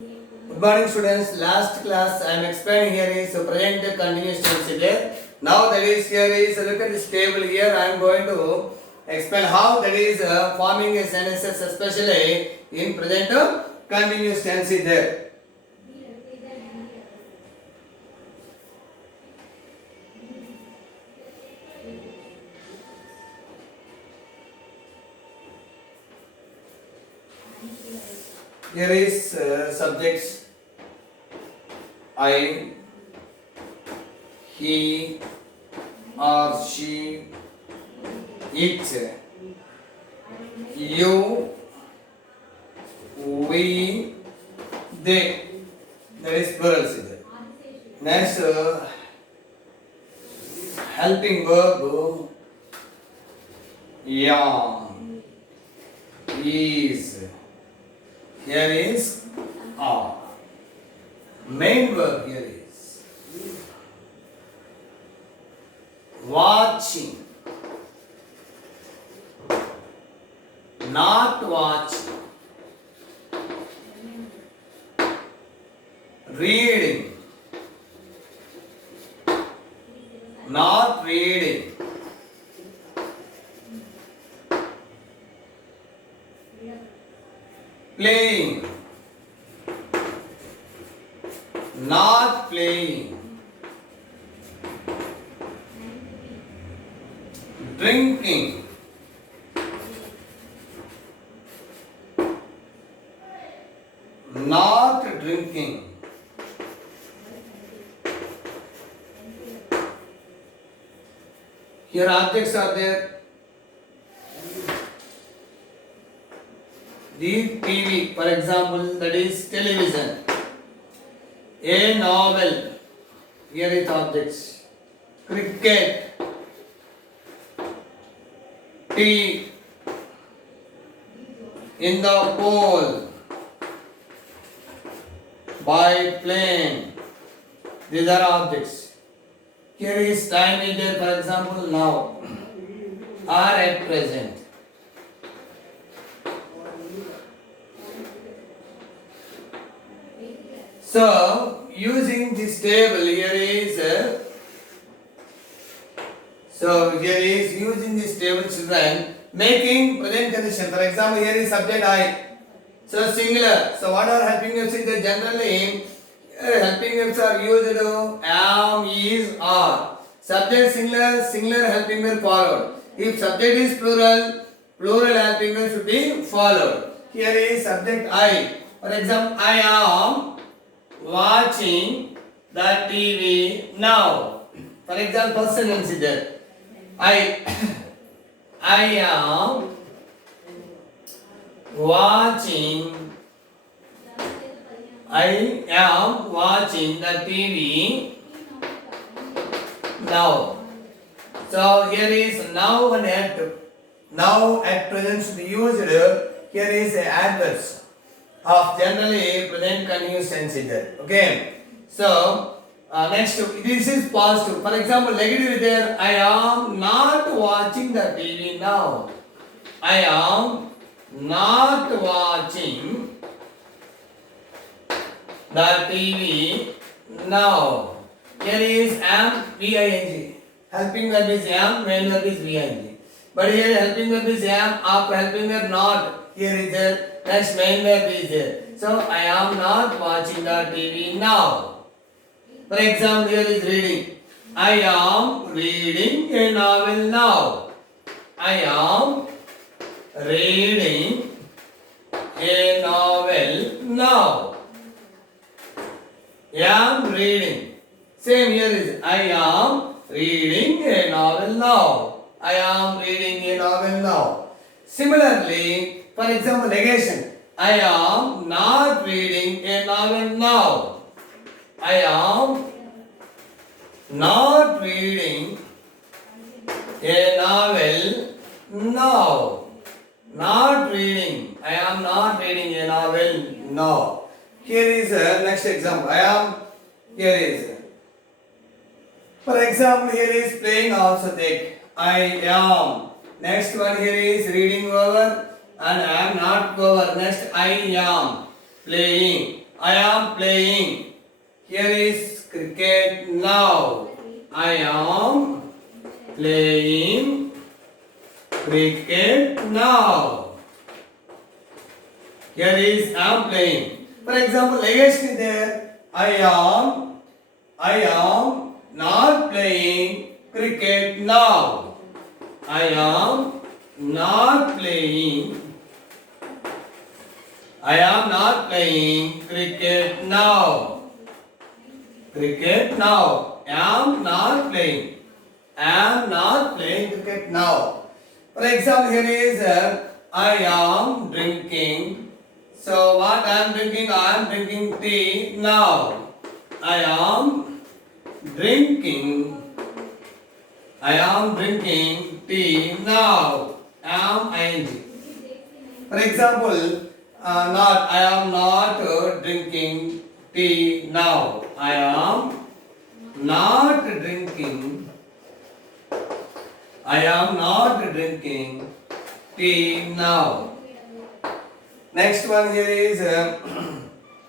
Good morning students. Last class I am explaining here is present continuous tense there. Now that is here is look at this table here. I am going to explain how that is forming a sentences especially in present continuous tense is there. Here is subjects I, he or she, it, you, we, they. That is plural is. Next helping verb yarn is. Here is are. Main verb here is watching, not watching, reading, not reading, playing, not playing, drinking, not drinking, here objects are there. The TV, for example, that is television. A novel, here is objects. Cricket, tea, in the pool, by plane. These are objects. Here is time is there, for example, now, or at present. So, using this table here is using this table children making present condition. For example, here is subject I. So singular. So what are helping verbs is that generally helping verbs are used am, is, are. Subject singular, singular helping verb followed. If subject is plural, plural helping verb should be followed. Here is subject I. For example, I am watching the TV now. For example, person consider I am watching the TV now. So here is now and at. Now at present should be used. Here is a adverbs of generally present continuous tense is there. Okay. So next this is positive. For example, negative is there. I am not watching the TV now. I am not watching the TV now. Here is am V-I-N-G. Helping verb is am, main verb is V-I-N-G. But here helping verb is am, up helping verb not. Here is there. Next main verb is there. So I am not watching the TV now. For example, here is reading. I am reading a novel now. I am reading a novel now. Am reading. Same here is I am reading a novel now. I am reading a novel now. Similarly, for example, negation. I am not reading a novel now. I am not reading a novel now. Not reading. I am not reading a novel now. Here is next example. Here is. For example, here is playing also take. I am. Next one here is reading over and I am not over. Next I am playing. I am playing. Here is cricket now. I am playing cricket now. Here is I am playing. For example, negation is there. I am not playing cricket now. I am not playing. I am not playing cricket now. Cricket now. Am not playing. Am not playing cricket now. For example, here is I am drinking. So what I am drinking? I am drinking tea now. I am drinking. I am drinking tea now. Am ing. For example, not. I am not drinking tea now. I am not drinking. I am not drinking tea now. Next one here is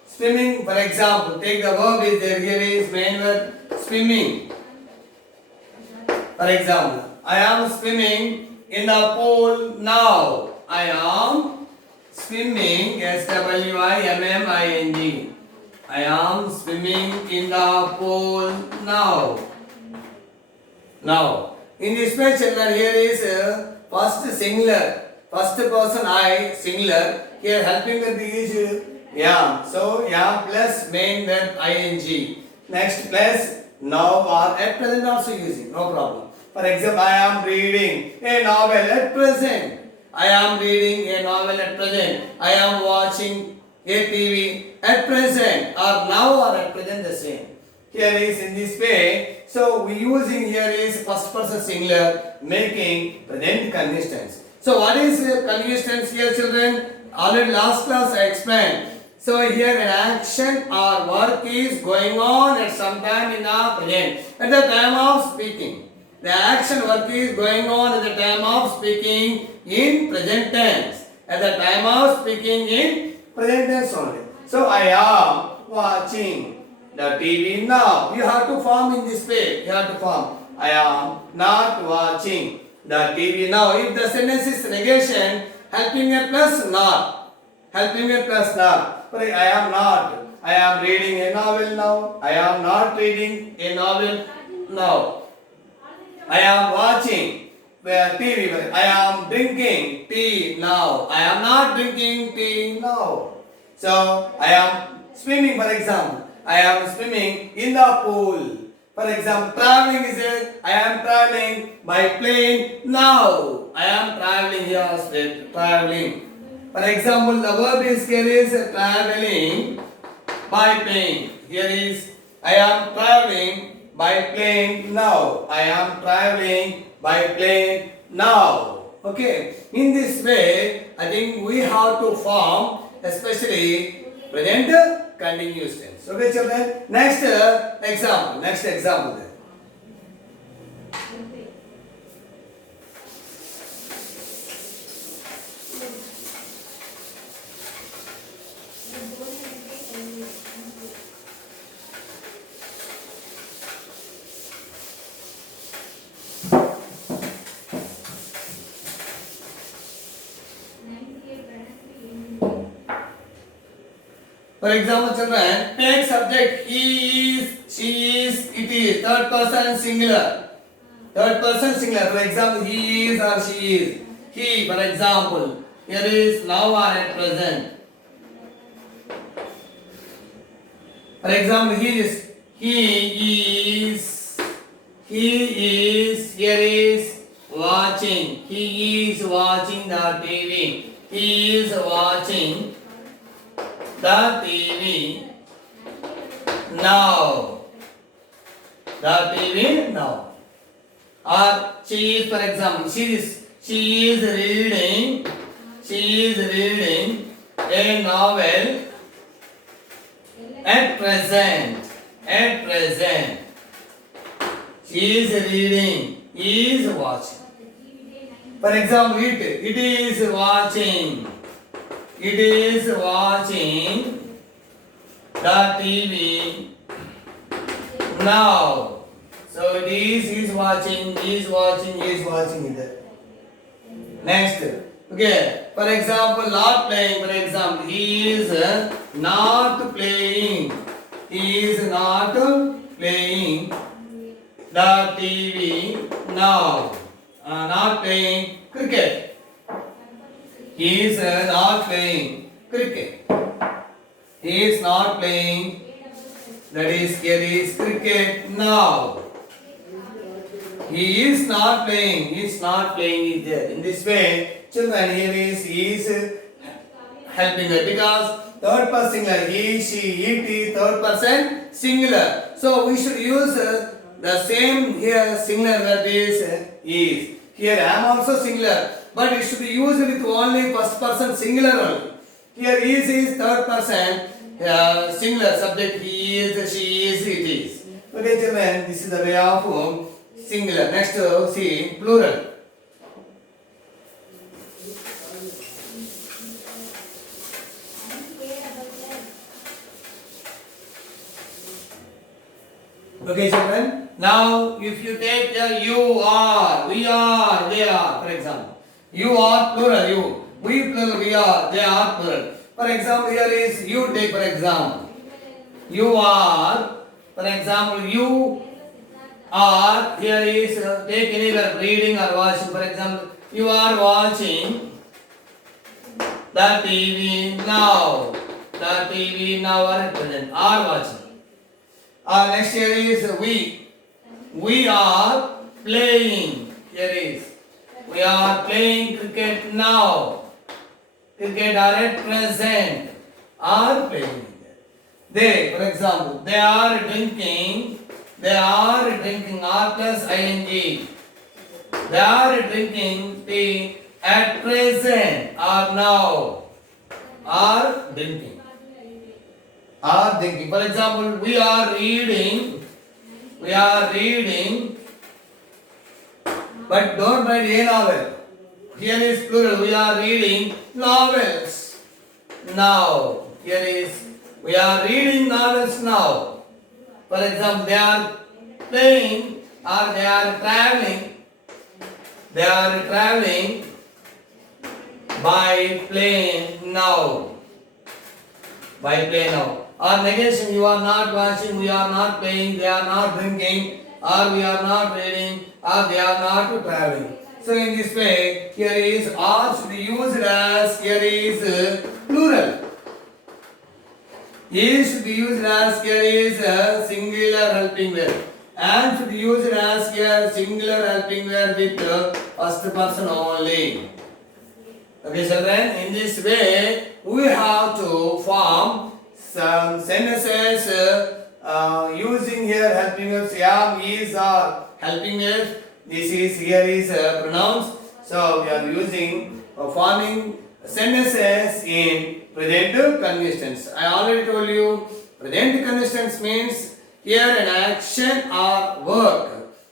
swimming. For example, take the verb is there. Here is main verb swimming. For example, I am swimming in the pool now. I am swimming. SWIMMING. I am swimming in the pool now. Now, in this way, children, here is first singular, first person I singular. Here helping verb is am. So am plus main verb ing. Next plus now or at present also using. No problem. For example, I am reading a novel at present. I am reading a novel at present. I am watching a TV at present, or now or at present the same. Here is in this way. So we using here is first person singular making present continuous tense. So what is continuous tense here, children? Already last class I explained. So here an action or work is going on at some time in the present at the time of speaking. The action work is going on at the time of speaking in present tense. At the time of speaking in present tense only. So I am watching the TV now. You have to form in this way. You have to form. I am not watching the TV now. If the sentence is negation, helping a plus not. Helping a plus not. But I am not. I am reading a novel now. I am not reading a novel now. I am watching TV. I am drinking tea now. I am not drinking tea now. So I am swimming, for example. I am swimming in the pool. For example, traveling is it. I am traveling by plane now. I am traveling here. Traveling. For example, the verb is here is traveling by plane. Here is I am traveling by plane now. I am traveling by plane now. Okay. In this way, I think we have to form especially present continuous tense. Okay, children. Next example. Next example. For example, children, take subject he is, she is, it is. Third person singular. Third person singular. For example, he is or she is. He, for example, here is now or at present. For example, he is, here is watching. He is watching the TV. He is watching the TV now. The TV now. Or she is, for example, she is reading a novel at present. At present. She is reading, is watching. For example, it is watching. It is watching the TV now. So it is watching, is watching it. Next. Okay. For example, not playing. For example, he is not playing. He is not playing the TV now. Not playing cricket. He is not playing cricket. He is not playing. That is, here is cricket now. He is not playing. He is not playing is there. In this way, children, here is he is helping her because third person singular. He, she, it, third person singular. So we should use the same here singular verb is. Here I am also singular, but it should be used with only first person singular only. Here is third person singular subject. He is, she is, it is. Okay, children, this is the way of singular. Next, see plural. Okay, children. Now, if you take you are, we are, they are, for example. You are plural, you. We plural, we are, they are plural. For example, here is you take for example. You are, for example, you are, here is take any verb, reading or watching. For example, you are watching the TV now. The TV now are present, are watching. Next here is we. We are playing. Here is we are playing cricket now. Cricket are at present. Are playing. They, for example, they are drinking. They are drinking. R plus ing. They are drinking tea at present. Are now. Are drinking. Are thinking. For example, we are reading, but don't write a novel. Here is plural. We are reading novels now. Here is we are reading novels now. For example, they are playing or they are traveling. They are traveling by plane now. By plane now. Or negation, you are not watching, we are not playing, they are not drinking, or we are not reading, or they are not traveling. So in this way, here is or should be used as, here is plural. Is should be used as, here is a singular helping verb. And should be used as here singular helping verb with first person only. Okay, children, in this way, we have to form some sentences using here helping verbs am, is, are helping verbs. This is here is pronouns. So we are using forming sentences in present continuous tense. I already told you present continuous tense means here an action or work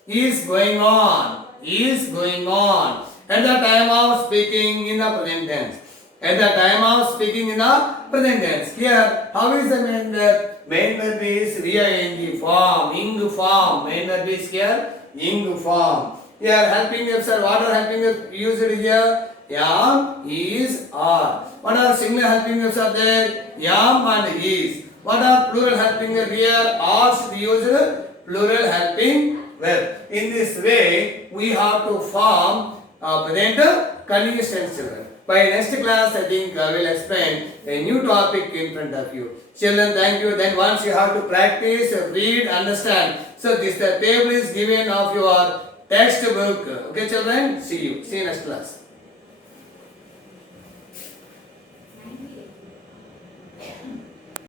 is going on. Is going on at the time of speaking in the present tense. At the time of speaking in the present tense. Here, how is the main verb? Main verb is ing form, ing form. Main verb is here, ing form. Here, helping verbs are what are helping verbs used here? Am, is, are. What are singular helping verbs are there? Am and is. What are plural helping verbs here? Are should be used plural helping verb. In this way, we have to form present continuous tense, children. By next class, I think I will explain a new topic in front of you. Children, thank you. Then once you have to practice, read, understand. So this the table is given of your textbook. Okay, children? See you. See you next class.